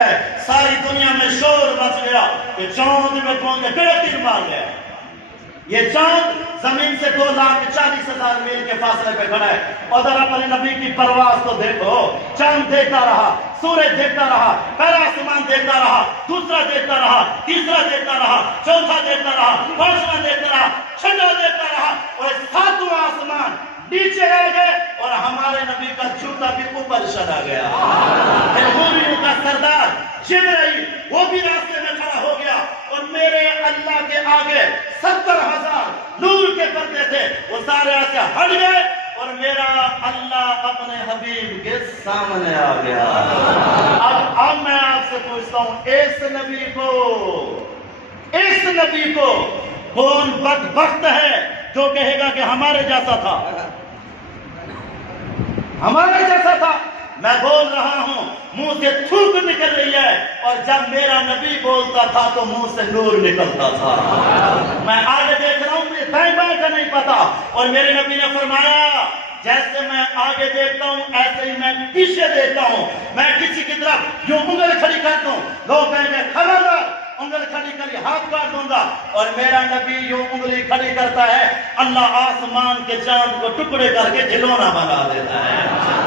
ساری دنیا میں شور مچ گیا کہ چاند میں پہنچ کے پھر تیر مار گیا. یہ چاند زمین سے 2,40,000 میل کے فاصلے پہ کھڑا ہے. اور ذرا اپنے نبی کی پرواز کو دیکھو. چاند دیکھتا رہا, سورج دیکھتا رہا, پہلا آسمان دیکھتا رہا, دوسرا دیکھتا رہا, تیسرا دیکھتا رہا, چوتھا دیکھتا رہا, پانچواں دیکھتا رہا, چھٹا دیکھتا رہا, اور ساتواں آسمان نیچے رہ گئے اور ہمارے نبی کا جوتا بھی اوپر چلا گیا. پھر مومنوں کا سردار جبرائیل وہ بھی راستے میں کھڑا ہو گیا اور میرے اللہ کے آگے 70,000 نور کے پردے تھے, وہ سارے ایسے ہٹ گئے اور میرا اللہ اپنے حبیب کے سامنے آ گیا. اب میں آپ سے پوچھتا ہوں, اس نبی کو کون بدبخت ہے جو کہے گا کہ ہمارے جیسا تھا, ہمارے جیسا تھا. میں بول رہا ہوں, منہ سے تھوک نکل رہی ہے, اور جب میرا نبی بولتا تھا تو منہ سے نور نکلتا تھا. میں آگے دیکھ رہا ہوں, مجھے دائیں بائیں کا نہیں پتا, اور میرے نبی نے فرمایا جیسے میں آگے دیکھتا ہوں ایسے ہی میں پیچھے دیکھتا ہوں. میں کسی کی طرف یوں انگل کھڑی کرتا ہوں, لوگ کہیں گے خبردار, انگل کھڑی کری ہاتھ کاٹ دوں گا, اور میرا نبی یوں انگلی کھڑی کرتا ہے, اللہ آسمان کے چاند کو ٹکڑے کر کے کھلونا بنا دیتا ہے.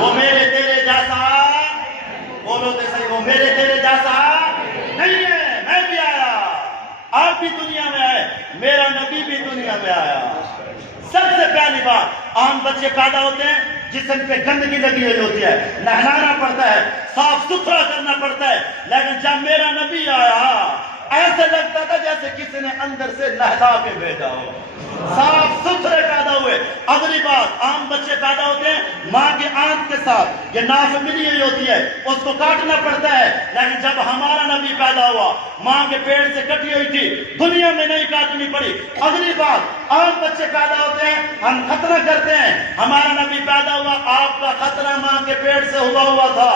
وہ میرے تیرے جیسا, بولو تو صحیح, وہ میرے تیرے جیسا نہیں ہے. میں بھی آیا, آپ بھی دنیا میں آئے, میرا نبی بھی دنیا میں آیا. سب سے پہلی بات, عام بچے پیدا ہوتے ہیں جسم پہ گندگی لگی ہوئی ہوتی ہے, نہلانا پڑتا ہے, صاف ستھرا کرنا پڑتا ہے, لیکن جب میرا نبی آیا ایسے لگتا تھا جیسے کسی نے اندر سے نہلا کے بھیجا ہو. صاف ستھرے پیدا ہوئے. اگلی بات, عام بچے پیدا ہوتے ہیں ماں کے آنت کے ساتھ, یہ ناف ملی ہوئی ہوتی ہے, اس کو کاٹنا پڑتا ہے, لیکن جب ہمارا نبی پیدا ہوا ماں کے پیٹ سے کٹی ہوئی تھی, دنیا میں نہیں کاٹنی پڑی. اگلی بات, عام بچے پیدا ہوتے ہیں, ہم ختنہ کرتے ہیں, ہمارا نبی پیدا ہوا, آپ کا ختنہ ماں کے پیٹ سے ہوا تھا.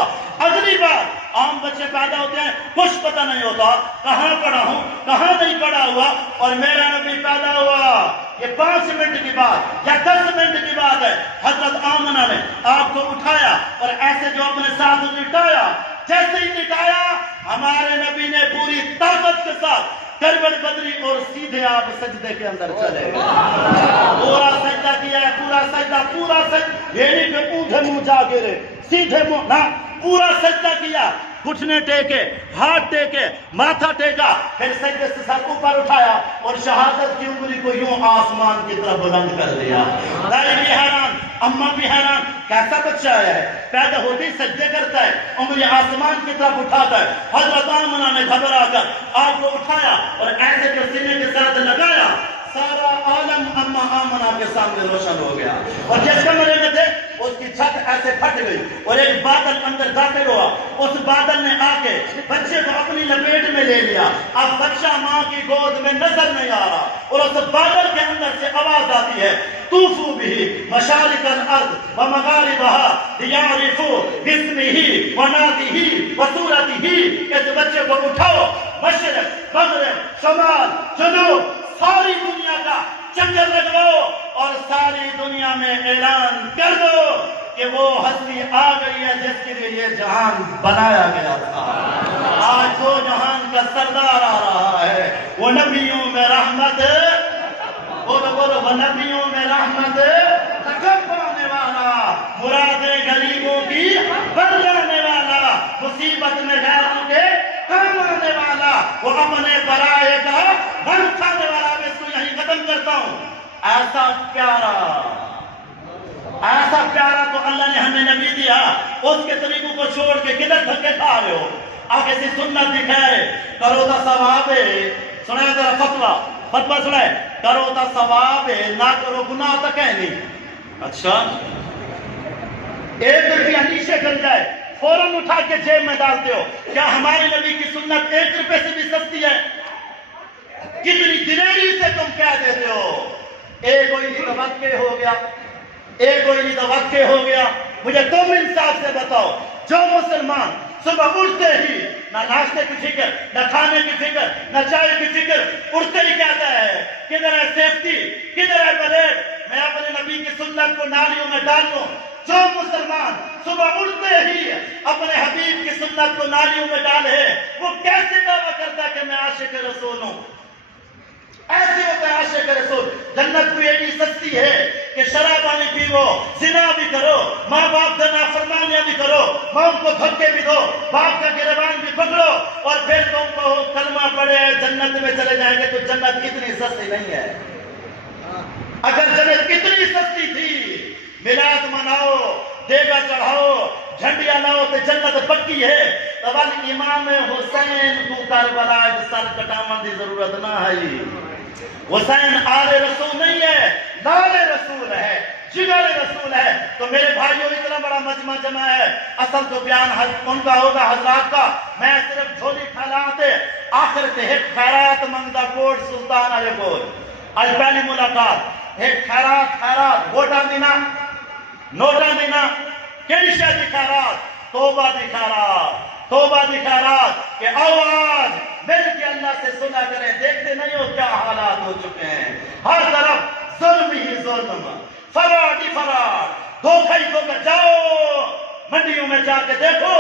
اگلی بات, عام بچے پیدا ہوتے ہیں, کچھ پتہ نہیں ہوتا کہاں پڑا ہوں کہاں نہیں پڑا ہوا, اور میرا نبی پیدا ہوا, یہ 5 منٹ کی بات یا 10 منٹ کی بات ہے, حضرت آمنہ نے آپ کو اٹھایا اور ایسے جو اپنے ساتھ لٹایا, جیسے ہی لٹایا ہمارے نبی نے پوری طاقت کے ساتھ گڑبڑ بدری اور سیدھے آپ سجدے کے اندر چلے گئے. پورا سجدہ کیا ہے, پورا سجدہ, یہ نہیں کہ اونٹے منہ جا گرے, سیدھے منہ نہ, پورا سجدہ کیا, گھٹنے ٹیکے, ہاتھ ٹیکے, ماتھا ٹیکا, پھر سجدے سے سر اوپر اٹھایا اور شہادت کی انگلی کو یوں آسمان کی طرف بلند کر دیا. دائی بھی حیران, اماں بھی حیران, کیسا بچہ آیا ہے, پیدا ہوتے ہی سجدے کرتا ہے, انگلی آسمان کی طرف اٹھاتا ہے. حضرت آمنہ نے گھبرا کر آپ کو اٹھایا اور ایسے جو سینے کے ساتھ لگایا, سارا عالم اماں آمنہ کے سامنے روشن ہو گیا. اور جس کمرے میں تھے اس کی چھت ایسے پھٹ گئی اور ایک بادل اندر داخل ہوا, اس بادل نے آ کے بچے کو اپنی لپیٹ میں لے لیا. اب بچہ ماں کی گود میں نظر نہیں آ رہا, اور اس بادل کے اندر سے آواز آتی ہے, طوفوا به مشارق الارض ومغاربها لیعرفوا باسمه ونادیه وصورته. اس بچے کو اٹھاؤ, مشرق مغرب شمال جنوب ساری دنیا کا چکر لگاؤ اور ساری دنیا میں اعلان کر دو کہ وہ ہستی آ گئی ہے جس کے لیے یہ جہان بنایا گیا تھا. آج وہ جہان کا سردار آ رہا ہے, وہ نبیوں میں رحمت, بولو وہ نبیوں میں رحمت پانے والا, مرادیں غریبوں کی بتلانے والا, مصیبت میں غیروں کے کام آنے والا, وہ اپنے برائے کا غم کھانے والا. میں اس کو یہیں ختم کرتا ہوں. ایسا پیارا تو اللہ نے ہمیں نبی دیا, اس کے طریقوں کو چھوڑ کے کدھر دھکے کھا رہے ہو. آگے سے سنت دکھائے, کرو تا ثواب ہے, سنائے ذرا فتوہ سنائے, کرو تا ثواب ہے, نہ کرو گناہ تا کہنی. اچھا, 1 روپیہ نیچے گر جائے فوراً اٹھا کے جیب میں ڈالتے ہو. کیا ہمارے نبی کی سنت 1 روپے سے بھی سستی ہے؟ کتنی دلیری سے تم کہہ دیتے ہو, کوئی نہیں تو وقت کے ہو گیا, کوئی نہیں تو وقت کے ہو گیا. مجھے تم انصاف سے بتاؤ, جو مسلمان صبح اٹھتے ہی نہ ناشتے کی فکر, نہ کھانے کی فکر, نہ چائے کی فکر, اٹھتے ہی کہتا ہے کدھر ہے سیفٹی, کدھر ہے پلیٹ, میں اپنے نبی کی سنت کو نالیوں میں ڈال لوں. جو مسلمان صبح اٹھتے ہی اپنے حبیب کی سنت کو نالیوں میں ڈالے، وہ کیسے دعویٰ کرتا ہے کہ میں عاشق رسول ہوں؟ ایسے ہوتا ہے عاشق رسول۔ جنت کوئی ایسی سستی ہے کہ شرابانی پیو، زنا بھی کرو، ماں باپ سے نافرمانیاں بھی کرو، ماں کو دھکے بھی دو، باپ کا گریبان بھی پکڑو، اور پھر تم کو کلمہ پڑھے جنت میں چلے جائیں گے۔ تو جنت اتنی سستی نہیں ہے۔ اگر جنت اتنی سستی تھی، میلاد مناؤ، دیگا چڑھاؤ، جھنڈیاں لاؤ تو جنت پکی ہے، تب امام حسین کو کربلا سر کٹاون کی ضرورت نہ ہے۔ حسین آل رسول نہیں ہے، لال رسول ہے، جگر رسول ہے۔ تو میرے بھائیوں، اتنا بڑا مجمع جمع ہے، اصل تو بیان ان کا ہوگا حضرات کا، میں صرف جھولی پھیلاتے آخر کے ایک خیرات منگدہ کوٹ سلطان علی کوٹ آج پہلی ملاقات، ایک خیرات ووٹاں دینا، نوٹاں دینا، کیڑی شاہ دی خیرات، توبہ دی خیرات، توبہ دی خیرات، کہ آواز مل کے اللہ سے سنا کریں۔ دیکھتے نہیں ہو کیا حالات ہو چکے ہیں، ہر طرف ظلم ہی ظلم، فراڈ ہی فراڈ، دھوکہ ہی دھوکہ۔ جاؤ منڈیوں میں جا کے دیکھو،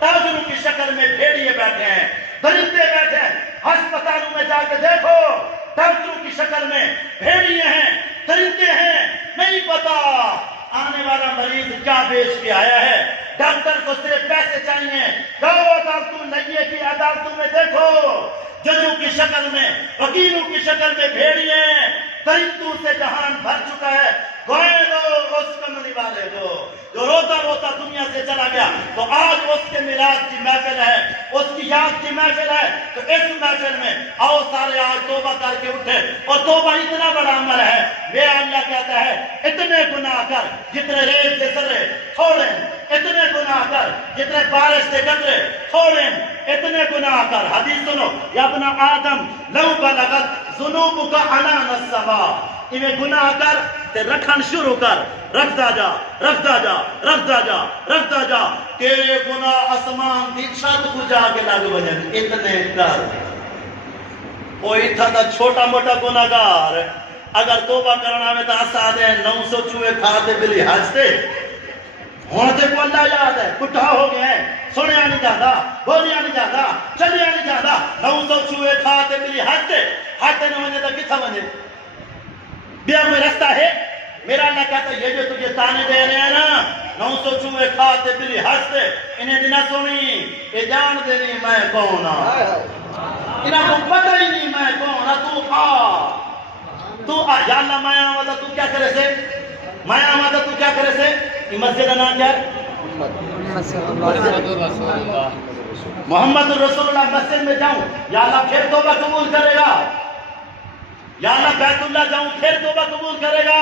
تاجروں کی شکل میں بھیڑیے بیٹھے ہیں، درندے بیٹھے ہیں۔ ہسپتالوں میں جا کے دیکھو، ڈاکٹروں کی شکل میں بھیڑیے ہیں، درندے ہیں۔ نہیں پتا آنے والا مریض کیا بیچ کے آیا ہے۔ ڈاکٹر کو صرف پیسے چاہیے۔ جاؤ عدالتوں، نئیے کی عدالتوں میں دیکھو، ججوں کی شکل میں، وکیلوں کی شکل میں بھیڑیے ہیں۔ درندوں سے جہان بھر چکا ہے۔ گوئے دو اس کملی والے کو جو روتا روتا دنیا سے چلا گیا۔ تو آج اس کے میلاد کی محفل ہے، اس کی یاد کی محفل ہے۔ تو اس محفل میں آؤ سارے آج توبہ کر کے اٹھے۔ اور توبہ اتنا بڑا عمل ہے، میرا اللہ کہتا ہے اتنے گناہ کر جتنے ریت کے ذرے تھوڑے، اتنے گناہ کر جتنے بارش کے قطرے تھوڑے، اتنے گناہ کر۔ حدیث سنو، یا ابن آدم لو بلغت ذنوبک عنان السماء، انہیں گناہ کر تے رکھن شروع کر، رکھتا جا، رکھتا جا، رکھتا جا، رکھتا جا، تیرے گناہ آسمان دی چھت کو جا کے لگ بجن۔ اتنے کر۔ کوئی تھا چھوٹا موٹا گناہ گار اگر توبہ کرنا میں تو آسا دے 900 چوہے کھاتے بلی ہستے ہوتے کو اللہ یاد ہے، کٹھا ہو گئے ہیں، سنیا نہیں جاتا، بولیا نہیں جاتا، چلیا نہیں جاتا۔ 900 چوہے کھاتے بلی ہستے نہ ہونے تو کتھا بنے؟ بیا کوئی رستہ ہے؟ میرا اللہ کہتا ہے یہ جو تجھے تانے دے رہے ہیں نا، 900 چوہے کھاتے بلی ہستے، انہیں دینا سنی، یہ جان دے نہیں میں کون ہوں، انہیں کو پتہ ہی نہیں میں کون ہوں۔ تو آ یا اللہ میں آمدہ تو کیا کرے سے؟ میں آمدہ تو کیا کرے سے؟ یہ مسجد نام کیا ہے؟ محمد رسول اللہ۔ مسجد میں جاؤں یا اللہ پھر توبہ قبول کرے گا، یا اللہ بیت اللہ جاؤں پھر توبہ قبول کرے گا،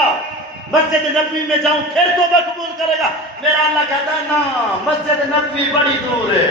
مسجد نبوی میں جاؤں پھر توبہ قبول کرے گا۔ میرا اللہ کہتا ہے نا، مسجد نبوی بڑی دور ہے،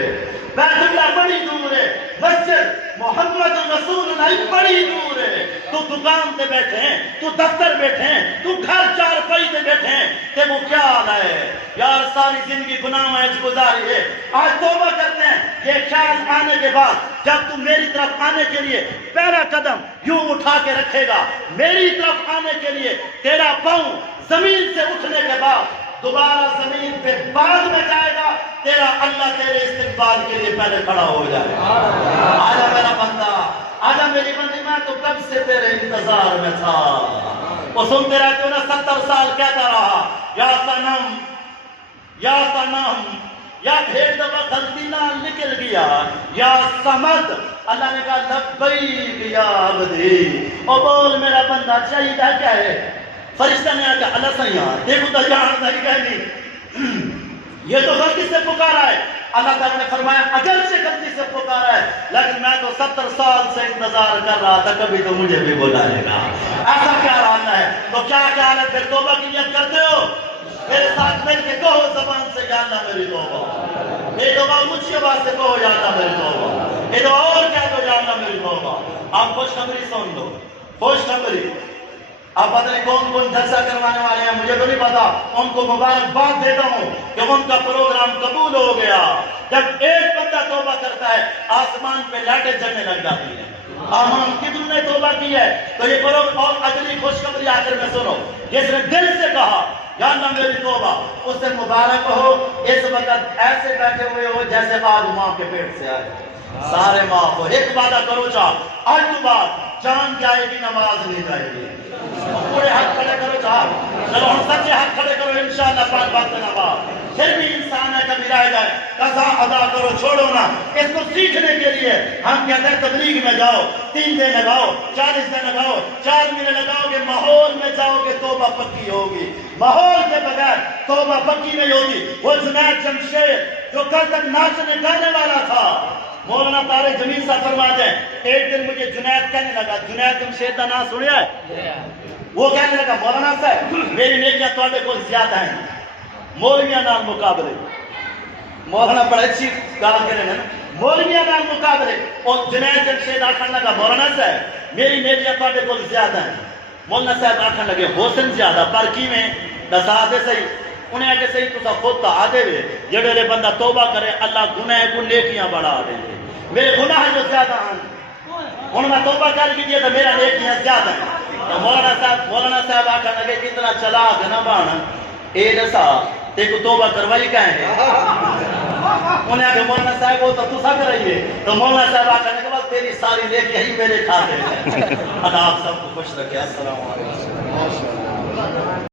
بیت اللہ بڑی دور ہے، مسجد محمد رسول اللہ بڑی دور ہے۔ تو دکان پہ بیٹھے ہیں، تو دفتر بیٹھے ہیں، تو گھر چار پائی پہ بیٹھے ہیں، کہ وہ کیا حال ہے یار، ساری زندگی گناہ میں گزاری ہے، آج توبہ کرتے ہیں۔ یہ خیال آنے کے بعد جب تم میری طرف آنے کے لیے پہلا قدم یوں اٹھا کے رکھے گا، میری طرف آنے کے لیے تیرا پاؤں زمین سے اٹھنے کے بعد دوبارہ زمین پہ بعد میں جائے گا، تیرا اللہ تیرے استقبال کے لیے پہلے کھڑا ہو جائے گا۔ آجا میرا بندہ، آجا میری بندی، میں تو کب سے تیرے انتظار میں تھا۔ وہ سنتے رہتے ہو نا، 70 سال کہتا رہا یا صنم، یا صنم، یا بھیڑ دبا غلطی نہ نکل گیا، یا سمد، اللہ نے کہا لبیک یا عبدی، او بول میرا بندہ چاہیے کیا ہے؟ فرشتہ نے کہا اللہ سے یار دیکھو تو جان نہیں کہنی، یہ تو غلطی سے پکارا ہے۔ اللہ تعالیٰ نے فرمایا اگرچہ غلطی سے پکارا ہے، لیکن میں تو 70 سال سے انتظار کر رہا تھا، کبھی تو مجھے بھی بلائے گا۔ ایسا کیا رہنا ہے؟ تو کیا خیال ہے پھر توبہ کی نیت کرتے ہو؟ میرے ساتھ مل کے کہو زبان سے یا اللہ میری توبہ، یہ دعا مجھ کے واسطے کہو یا اللہ میری توبہ، یہ دعا اور کہہ دو یا اللہ میری توبہ۔ آپ خوشخبری سن دو، خوشخبری، آپ پتہ نہیں کون کون جلسہ کروانے والے ہیں، مجھے تو نہیں پتا، ان کو مبارکباد دیتا ہوں کہ ان کا پروگرام قبول ہو گیا۔ جب ایک بندہ توبہ کرتا ہے آسمان پہ لائٹیں جلنے لگ جاتی ہیں۔ آمان کتنوں نے توبہ کی ہے؟ تو یہ پروگرام اور اگلی خوشخبری آخر میں سنو، جس نے دل سے کہا یا اللہ میری توبہ، اس سے مبارک ہو اس وقت ایسے بیٹھے ہوئے ہو جیسے آج ماں کے پیٹ سے آئے، سارے معاف ہو۔ ایک وعدہ کرو چاہ آج تو بعد جان جائے گی نماز نہیں جائے گی، پورے ہاتھ کھڑے کرو چاہ، چلو ہم سچے ہاتھ کھڑے کرو انشاءاللہ 5 وقت نماز۔ پھر بھی انسان ہے کبھی رہ جائے، قضا ادا کرو، چھوڑو نا۔ اس کو سیکھنے کے لیے ہم کہتے ہیں تبلیغ میں جاؤ، 3 دن لگاؤ، 40 دن لگاؤ، 4 مہینے لگاؤ گے، ماحول میں جاؤ گے توبہ پکی ہوگی، ماحول کے بغیر توبہ پکی نہیں ہوگی۔ وہ جنید جمشید جو کل تک ناچنے گانے والا تھا، مولانا طارق جمیل صاحب فرماتے ہیں ایک دن مجھے جنید کہنے لگا، جنید جمشید کا نام سنیا ہے؟ وہ کہنے لگا مولانا صاحب میری نیکیاں تھوڑے کو زیادہ ہیں، مولویاں نال مقابلے۔ مولانا بڑا اچھی گال کرے نا، مولویاں نال مقابلے۔ اور جنید جمشید آکھن لگا مولانا صاحب میری نیکیاں تھوڑے کو زیادہ ہیں۔ مولانا صاحب آکھن لگے حسن زیادہ پر کیویں؟ دسا دے صحیح۔ انہیں آگے صحیح تسا خود تا آدھے وے جڑے بندہ توبہ کرے اللہ گناہ کو نیکیاں بڑھا دے، میرے گناہ جو زیادہ ہیں ان میں توبہ کر کی تو میرا نیکیاں زیادہ ہیں۔ تو مولانا صاحب آکھن لگے اتنا چلاک نہ بن، اے دسا تے کو توبہ کروائی کہیں ہے؟ انہیں آگے مولانا صاحب وہ تو تسا کرائیے، تو مولانا صاحب آکھن لگے بس تیری ساری نیکیاں ہی میرے کھاتے ہیں۔ اللہ آپ سب کو خوش رکھے۔ السلام علیکم۔